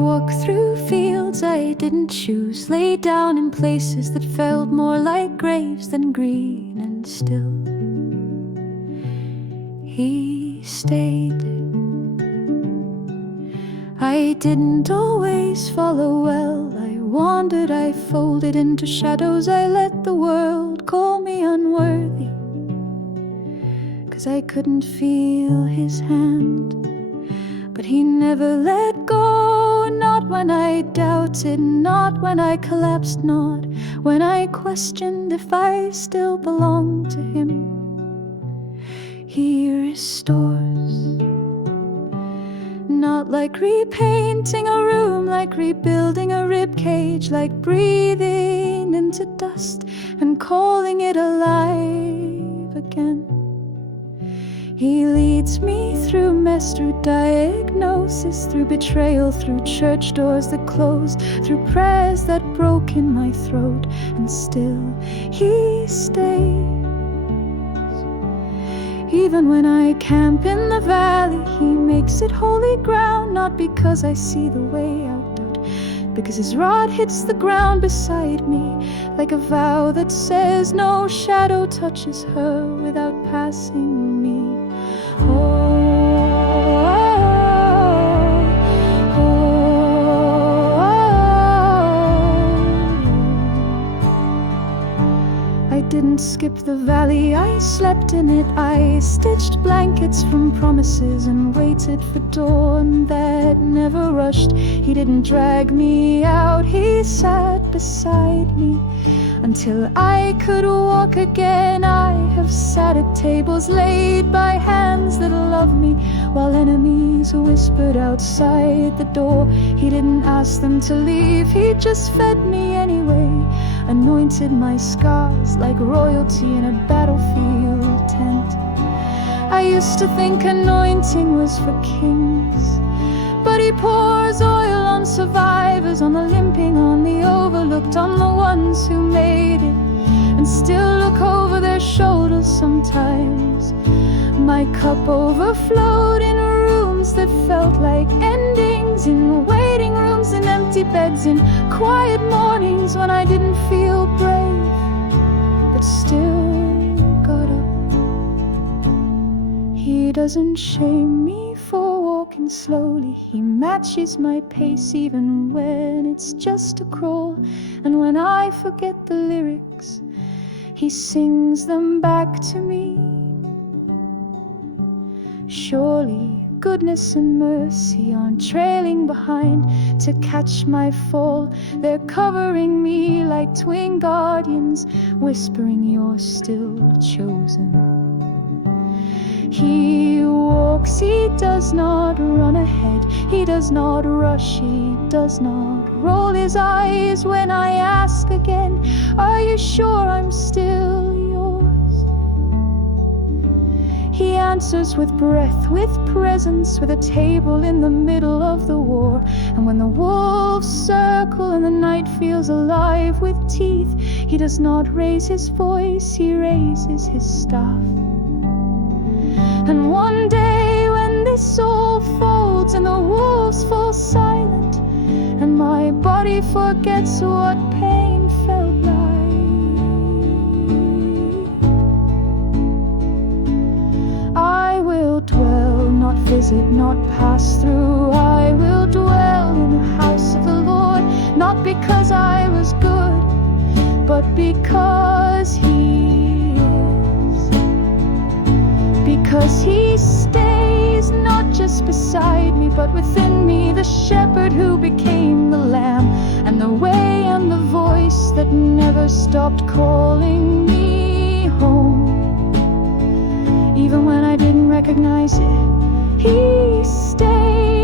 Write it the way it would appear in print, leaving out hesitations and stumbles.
walked through fields I didn't choose, lay down in places that felt more like graves than green and still. He stayed. I didn't always follow well. I wandered, I folded into shadows. I let the world call me unworthy, 'cause I couldn't feel his hand. But he never let go, not when I doubted, not when I collapsed, not when I questioned if I still belonged to him. He restores, not like repainting a room, like rebuilding a rib cage, like breathing into dust and calling it alive again. He leads me through mess, through diagnosis, through betrayal, through church doors that closed, through prayers that broke in my throat, and still he stays. Even when I camp in the valley, he makes it holy ground, not because I see the way out, because his rod hits the ground beside me, like a vow that says no shadow touches her without passing me. I didn't skip the valley, I slept in it. I stitched blankets from promises and waited for dawn that never rushed. He didn't drag me out, he sat beside me until I could walk again. I have sat at tables laid by hands that love me, while enemies whispered outside the door. He didn't ask them to leave, he just fed me anyway, anointed my scars like royalty in a battlefield tent. I used to think anointing was for kings, but he pours oil on survivors, on the limping, on the overlooked, on the ones who made it and still look over their shoulders sometimes. My cup overflowed in rooms that felt like endings, in waiting rooms, in empty beds, in quiet mornings when I didn't feel brave, but still got up. He doesn't shame me for walking slowly, he matches my pace even when it's just a crawl. And when I forget the lyrics, he sings them back to me. Surely goodness and mercy aren't trailing behind to catch my fall. They're covering me like twin guardians, whispering you're still chosen. He walks, he does not run ahead, he does not rush, he does not roll his eyes when I ask again, are you sure I'm still yours? He answers with breath, with presence, with a table in the middle of the war. And when the wolves circle and the night feels alive with teeth, he does not raise his voice, he raises his staff. And one day when this all folds and the wolves fall silent, and my body forgets what pain felt like, I will dwell, not visit, not pass through. I will dwell in the house of the Lord, not because I was good, but because he is. Because he stays, not just beside me, but within me, the shepherd who became the lamb, and the way and the voice that never stopped calling me home. Even when I didn't recognize it, he stayed.